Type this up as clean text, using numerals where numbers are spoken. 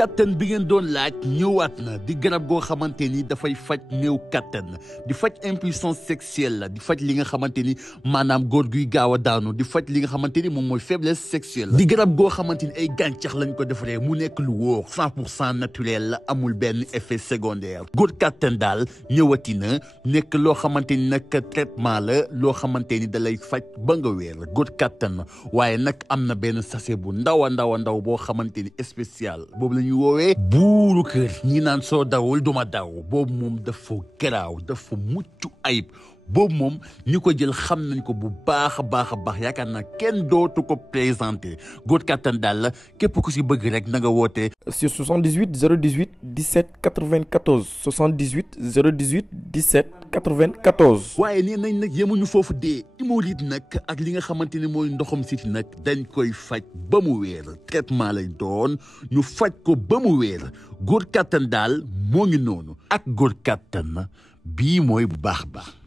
kattan bi ngeen doon laaj ñëwaat na di garab goo xamante ni dafay faj néew kattan di faj impuissance sexuelle la di faj li nga xamante ni maanaam góor guy gaaw a daanu di faj li nga xamante ni moom mooy faiblesse sexuelle la di garab goo xamante ni ay gàncax lañ ko defaree mu nekk lu wóor 100% naturel la amul benn effet secondaire góor kattan daal ñëwati na nekk loo xamante ni nag traitement la loo xamante ni da lay faj ba nga wéer góor kattan waaye nag am na benn sachet bu ndaw a ndaw boo xamante ni spécial boobu la ñuy woowee buuru kër ñi naan soo dawul duma daw boobu moom dafa garaaw dafa mucc ayib boobu moom ñi ko jël xam nañ ko bu baax a baax yaakaar naa kenn dootu ko présenté góor kattan daal la képp ku si bëgg rek na nga woote sur 78 018 17 94 78 018 17 94. waaye nee nañ nag yemuñu foofu dee hémorroïde nag ak li nga xamante ne mooy ndoxum siti nag dañ koy faj ba mu wéer traitement lay doon ñu faj ko ba mu wéer góor kattan daal moo ngi noonu ak góor kattan bii mooy bu baax